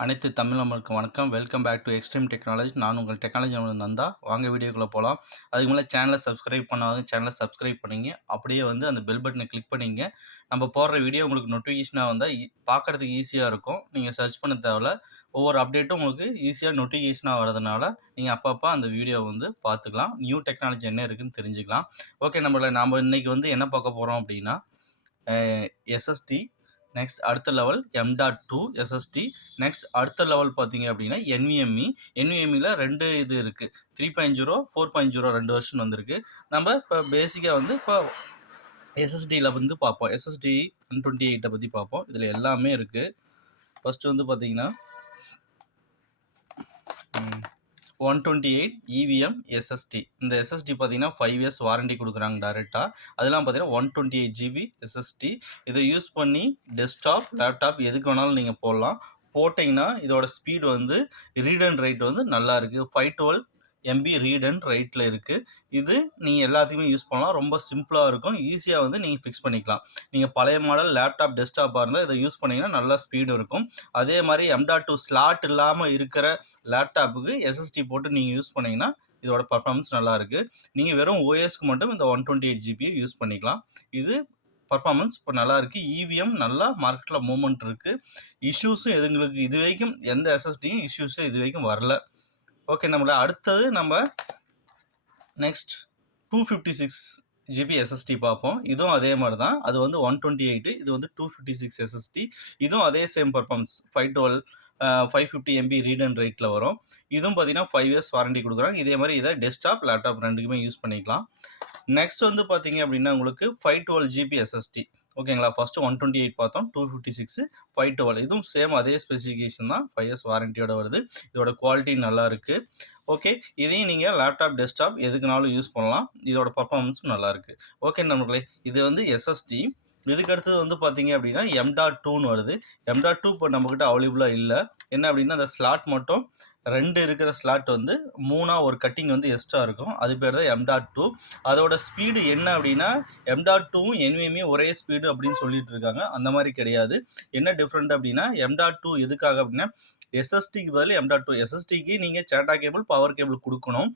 அனைத்து தமிழ் நண்பர்களுக்கும் வணக்கம். Welcome back to extreme technology. நான் உங்கள் டெக்னாலஜி நந்தா. வாங்க வீடியோக்குள்ளே போகலாம். அதுக்கு மேலே சேனலை சப்ஸ்கிரைப் பண்ணாதவங்க சேனலை சப்ஸ்கிரைப் பண்ணிங்க. அப்படியே அந்த பெல் பட்டனை கிளிக் பண்ணிங்க. நம்ம போடுற வீடியோ உங்களுக்கு நோட்டிஃபிகேஷனாக வந்தால் பார்க்குறதுக்கு ஈஸியாக இருக்கும். நீங்கள் சர்ச் பண்ண தேவையில்ல. ஒவ்வொரு அப்டேட்டும் உங்களுக்கு ஈஸியாக நோட்டிஃபிகேஷனாக வரதுனால நீங்கள் அப்பப்போ அந்த வீடியோ பார்த்துக்கலாம். நியூ டெக்னாலஜி என்ன இருக்குதுன்னு தெரிஞ்சுக்கலாம். ஓகே, நம்ம இன்றைக்கி என்ன பார்க்க போகிறோம் அப்படின்னா SSD, நெக்ஸ்ட் அடுத்த லெவல் M.2 SSD, நெக்ஸ்ட் அடுத்த லெவல் பார்த்தீங்க அப்படின்னா NVMe. NVMeல 2 இது இருக்குது, 3.0 4.0 2 வெர்ஷன் வந்திருக்கு. நம்ம இப்போ பேசிக்காக இப்போ SSDயில் பார்ப்போம். SSD 128 பற்றி பார்ப்போம். இதில் எல்லாமே இருக்குது. ஃபஸ்ட்டு பார்த்தீங்கன்னா 128 EVM SSD. இந்த SSD பார்த்தீங்கன்னா 5 years வாரண்டி கொடுக்குறாங்க டைரெக்டாக. அதெல்லாம் பார்த்தீங்கன்னா 128 GB SSD. இதை யூஸ் பண்ணி டெஸ்க்டாப், லேப்டாப் எதுக்கு வேணாலும் நீங்கள் போடலாம். போட்டிங்கன்னா இதோட ஸ்பீடு ரீட் அண்ட் ரைட் நல்லா இருக்குது. 512 MB ரீட் அண்ட் ரைட்டில் இருக்குது. இது நீங்கள் எல்லாத்தையுமே யூஸ் பண்ணலாம். ரொம்ப சிம்பிளாக இருக்கும். ஈஸியாக நீங்கள் ஃபிக்ஸ் பண்ணிக்கலாம். நீங்கள் பழைய மாடல் லேப்டாப், டெஸ்க்டாப்பாக இருந்தால் இதை யூஸ் பண்ணிங்கன்னா நல்லா ஸ்பீடு இருக்கும். அதே மாதிரி M.2 ஸ்லாட் இல்லாமல் இருக்கிற லேப்டாப்புக்கு SSD போட்டு நீங்கள் யூஸ் பண்ணிங்கன்னா இதோட பர்ஃபார்மன்ஸ் நல்லாயிருக்கு. நீங்கள் வெறும் ஓஎஸ்க்கு மட்டும் இந்த 128 GB யூஸ் பண்ணிக்கலாம். இது பர்ஃபார்மன்ஸ் இப்போ நல்லாயிருக்கு. EVM நல்லா மார்க்கெட்டில் மூவ்மெண்ட் இருக்குது. இஷ்யூஸும் எதுங்களுக்கு இது வரைக்கும் எந்த SSDயும் இஷ்யூஸும் இது வரைக்கும் வரல. ஓகே, அடுத்தது நம்ம நெக்ஸ்ட் 256 GB SSD பார்ப்போம். இதுவும் அதே மாதிரி தான். அது 128, இது 256 SSD. இதுவும் அதே same performance 512 550 MB read and ரைட்டில் வரும். இதுவும் பார்த்தீங்கன்னா 5 years வாரண்டி கொடுக்குறாங்க. இதே மாதிரி இதை டெஸ்க்டாப், லேப்டாப் ரெண்டுக்குமே யூஸ் பண்ணிக்கலாம். நெக்ஸ்ட் பார்த்தீங்க அப்படின்னா உங்களுக்கு 512 GB SSD. ஓகேங்களா, ஃபஸ்ட்டு 128 பார்த்தோம், 256, 512. இதுவும் சேம் அதே ஸ்பெசிஃபிகேஷன் தான், 5 years வாரண்டியோட வருது. இதோட குவாலிட்டி நல்லா இருக்குது. ஓகே, இதையும் நீங்கள் லேப்டாப், டெஸ்க்டாப் எதுக்குனாலும் யூஸ் பண்ணலாம். இதோட பர்ஃபார்மன்ஸும் நல்லாயிருக்கு. ஓகே நம்மளே, இது SSD. இதுக்கு அடுத்தது பார்த்தீங்க அப்படின்னா M.2ன்னு வருது. M.2 இப்போ நம்மக்கிட்ட அவைலபிளாக இல்லை. என்ன அப்படின்னா அந்த ஸ்லாட் மட்டும் 2 இருக்கிற ஸ்லாட் 3 ஒரு கட்டிங் எக்ஸ்ட்ரா இருக்கும். அது பேர் தான் M.2. அதோட ஸ்பீடு என்ன அப்படின்னா M.2வும் NVMe ஒரே ஸ்பீடு அப்படின்னு சொல்லிட்டு இருக்காங்க. அந்த மாதிரி கிடையாது. என்ன டிஃப்ரெண்ட் அப்படின்னா M.2 எதுக்காக அப்படின்னா SSDக்கு பதில் M.2. SSDக்கு நீங்கள் சேட்டா கேபிள், பவர் கேபிள் கொடுக்கணும்.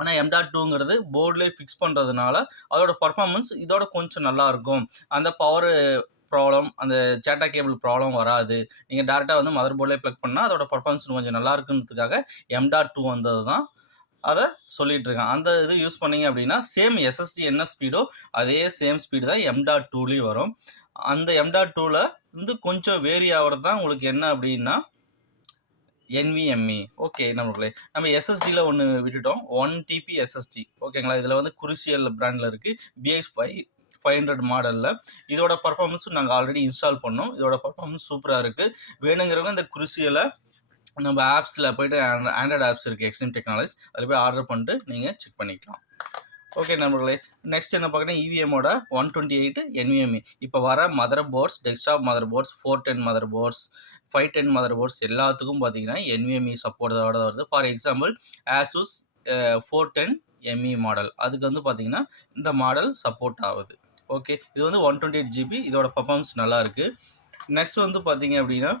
ஆனால் M.2ங்கிறது போர்ட்லேயே ஃபிக்ஸ் பண்ணுறதுனால அதோட பர்ஃபார்மன்ஸ் இதோட கொஞ்சம் நல்லாயிருக்கும். அந்த பவர் ப்ராப்ளம், அந்த சேட்டா கேபிள் ப்ராப்ளம் வராது. நீங்கள் டேரெக்டாக மதர் போர்ட்லேயே ப்ளக் பண்ணால் அதோட பர்ஃபார்மன்ஸ் கொஞ்சம் நல்லா இருக்குன்றதுக்காக M.2 வந்தது தான் அதை சொல்லிட்டு இருக்கேன். அந்த இது யூஸ் பண்ணீங்க அப்படின்னா சேம் SSD என்ன ஸ்பீடோ அதே சேம் ஸ்பீடு தான் M.2லேயும் வரும். அந்த M.2ல கொஞ்சம் வேரி ஆகிறது தான் உங்களுக்கு என்ன அப்படின்னா NVMe. ஓகே நம்மளே, நம்ம SSDயில் ஒன்று விட்டுட்டோம், 1 TB SSD. ஓகேங்களா, இதில் குருசியல் பிராண்டில் இருக்குது, BX500 மாடலில். இதோட பர்ஃபார்மன்ஸும் நாங்கள் ஆல்ரெடி இன்ஸ்டால் பண்ணோம். இதோட பர்ஃபார்மன்ஸ் சூப்பராக இருக்குது. வேணுங்கிறவங்க இந்த குருசியலை நம்ம ஆப்ஸில் போய்ட்டு ஆண்ட்ராய்டு ஆப்ஸ் இருக்குது, எக்ஸ்ட்ரீம் டெக்னாலஜிஸ், அதில் போய் ஆர்டர் பண்ணிட்டு நீங்கள் செக் பண்ணிக்கலாம். ஓகே நம்மளே, நெக்ஸ்ட் என்ன பார்க்குறேன், EVMோட 128 NVMe. இப்போ வர motherboards, desktop motherboards, 410 motherboards, 510 motherboards எல்லாத்துக்கும் பார்த்தீங்கன்னா NVMe சப்போர்ட்டோட வருது. For example ASUS 410 ME model, அதுக்கு பார்த்தீங்கன்னா இந்த மாடல் சப்போர்ட் ஆகுது. ஓகே, இது 128 GB. இதோட பர்ஃபார்மன்ஸ் நல்லாயிருக்கு. நெக்ஸ்ட் பார்த்தீங்க அப்படின்னா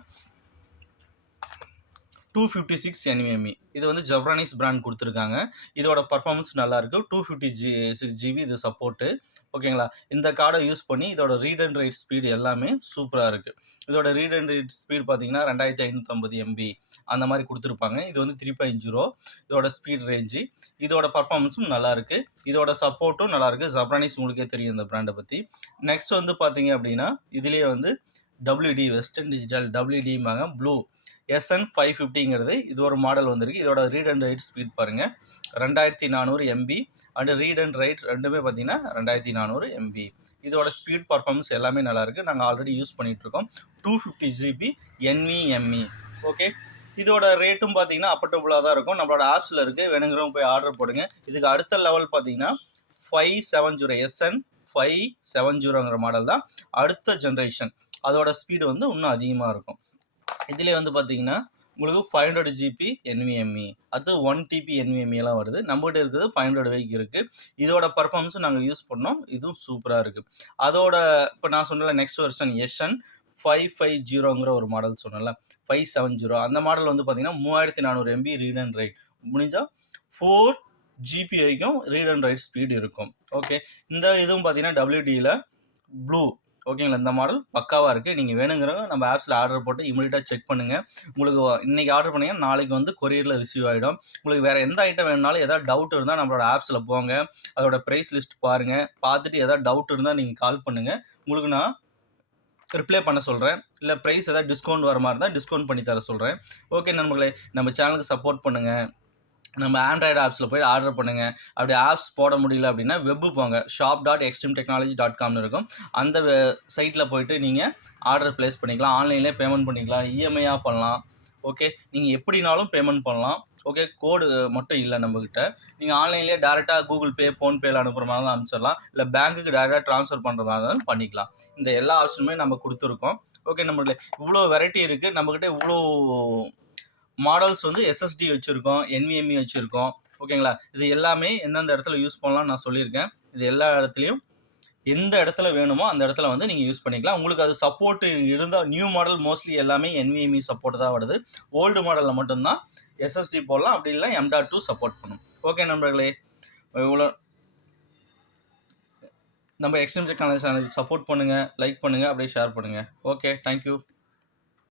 256 NVMe. இது ஜப்பானீஸ் பிராண்ட் கொடுத்துருக்காங்க. இதோட பர்ஃபார்மன்ஸ் நல்லாயிருக்கு. 256 GB இது சப்போர்ட்டு. ஓகேங்களா, இந்த கார்டை யூஸ் பண்ணி இதோட ரீட் அண்ட் ரைட் ஸ்பீடு எல்லாமே சூப்பராக இருக்குது. இதோட ரீட் அண்ட் ரைட் ஸ்பீடு பார்த்தீங்கன்னா 2550 MB அந்த மாதிரி கொடுத்துருப்பாங்க. இது 3.0 இதோட ஸ்பீட் ரேஞ்சு. இதோட பர்ஃபார்மன்ஸும் நல்லாயிருக்கு. இதோட சப்போர்ட்டும் நல்லாயிருக்கு. ஜப்பானீஸ் உங்களுக்கே தெரியும் இந்த பிராண்டை பற்றி. நெக்ஸ்ட் பார்த்தீங்க அப்படின்னா இதுலேயே WD, வெஸ்டர்ன் டிஜிட்டல் WDம்பாங்க, ப்ளூ SN550ங்கிறது இது ஒரு மாடல் வந்திருக்கு. இதோட ரீட் அண்ட் ரைட் ஸ்பீட் பாருங்கள், 2400 MB and read and right ரெண்டுமே பார்த்தீங்கன்னா 2400 MB. இதோட ஸ்பீட் பர்ஃபார்மன்ஸ் எல்லாமே நல்லாயிருக்கு. நாங்கள் ஆல்ரெடி யூஸ் பண்ணிகிட்ருக்கோம். 250 GB NVMe. ஓகே, இதோட ரேட்டும் பார்த்தீங்கன்னா அப்பட்டபுளாக தான் இருக்கும். நம்மளோட ஆப்ஸில் இருக்குது, வேணுங்கிறவங்க போய் ஆர்டர் போடுங்க. இதுக்கு அடுத்த லெவல் பார்த்தீங்கன்னா 570 SN570ங்கிற மாடல் தான் அடுத்த ஜென்ரேஷன். அதோட ஸ்பீடு இன்னும் அதிகமாக இருக்கும். இதிலே பார்த்தீங்கன்னா உங்களுக்கு 500 GB NVMe, அடுத்து 1 TB NVMeலாம் வருது. நம்மகிட்ட இருக்கிறது 500 வரைக்கும் இருக்குது. இதோட பர்ஃபார்மன்ஸும் நாங்கள் யூஸ் பண்ணோம். இதுவும் சூப்பராக இருக்குது. அதோட இப்போ நான் சொன்னல நெக்ஸ்ட் வெர்ஷன் SN550ங்கிற ஒரு மாடல் சொன்னல, 570. அந்த மாடல் வந்து பார்த்தீங்கன்னா 3400 MB ரீட் அண்ட் ரைட் முடிஞ்சா 4 GB வரைக்கும் ரீட் அண்ட் ரைட் ஸ்பீடு இருக்கும். ஓகே, இந்த இதுவும் பார்த்தீங்கன்னா WDல ப்ளூ. ஓகேங்களா, இந்த மாடல் பக்காவாக இருக்குது. நீங்கள் வேணுங்கிறவங்க நம்ம ஆப்ஸில் ஆர்டர் போட்டு இமீடியட்டாக செக் பண்ணுங்கள். உங்களுக்கு இன்றைக்கி ஆர்டர் பண்ணிங்கன்னா நாளைக்கு வந்து கொரியரில் ரிசீவ் ஆகிடும். உங்களுக்கு வேறு எந்த ஐட்டம் வேணுனாலும் எதாவது டவுட் இருந்தால் நம்மளோட ஆப்ஸில் போங்க, அதோட ப்ரைஸ் லிஸ்ட் பாருங்கள், பார்த்துட்டு எதாவது டவுட் இருந்தால் நீங்கள் கால் பண்ணுங்கள். உங்களுக்கு நான் ரிப்ளை பண்ண சொல்கிறேன். இல்லை ப்ரைஸ் எதாவது டிஸ்கவுண்ட் வர மாதிரி இருந்தால் டிஸ்கவுண்ட் பண்ணி தர சொல்கிறேன். ஓகே நண்பர்களே, நம்ம சேனலுக்கு சப்போர்ட் பண்ணுங்கள். நம்ம ஆண்ட்ராய்டு ஆப்ஸில் போய் ஆர்டர் பண்ணுங்கள். அப்படி ஆப்ஸ் போட முடியல அப்படின்னா வெப்பு போங்க, shop.xtreamtechnologies.comனு இருக்கும். அந்த சைட்டில் போயிட்டு நீங்கள் ஆர்டர் ப்ளேஸ் பண்ணிக்கலாம். ஆன்லைன்லேயே பேமெண்ட் பண்ணிக்கலாம், இஎம்ஐயாக பண்ணலாம். ஓகே, நீங்கள் எப்படினாலும் பேமெண்ட் பண்ணலாம். ஓகே, கோடு மட்டும் இல்லை நம்மக்கிட்ட. நீங்கள் ஆன்லைன்லேயே டேரெக்டாக கூகுள் பே, ஃபோன்பேயில் அனுப்புகிற மாதிரி அனுப்பிச்சிடலாம். இல்லை பேங்க்குக்கு டேரெக்டாக ட்ரான்ஸ்ஃபர் பண்ணுற மாதிரி இருந்தாலும் பண்ணிக்கலாம். இந்த எல்லா ஆப்ஷனுமே நம்ம கொடுத்துருக்கோம். ஓகே நம்மளே இவ்வளோ வெரைட்டி இருக்குது நம்மக்கிட்ட. இவ்வளோ மாடல்ஸ் வந்து எஸ்எஸ்டி வச்சுருக்கோம், NVMe வச்சுருக்கோம். ஓகேங்களா, இது எல்லாமே எந்தெந்த இடத்துல யூஸ் பண்ணலாம்னு நான் சொல்லியிருக்கேன். இது எல்லா இடத்துலையும் எந்த இடத்துல வேணுமோ அந்த இடத்துல வந்து நீங்கள் யூஸ் பண்ணிக்கலாம். உங்களுக்கு அது சப்போர்ட் இருந்தால் நியூ மாடல் மோஸ்ட்லி எல்லாமே NVMe சப்போர்ட் தான் வருது. ஓல்டு மாடலில் மட்டும்தான் SSD போடலாம், அப்படி இல்லை M.2 சப்போர்ட் பண்ணும். ஓகே நண்பர்களே, இவ்வளோ நம்ம எக்ஸ்ட்ரீம் டெக்னாலஜி சேனலுக்கு சப்போர்ட் பண்ணுங்கள், லைக் பண்ணுங்கள், அப்படியே ஷேர் பண்ணுங்கள். Okay, thank you.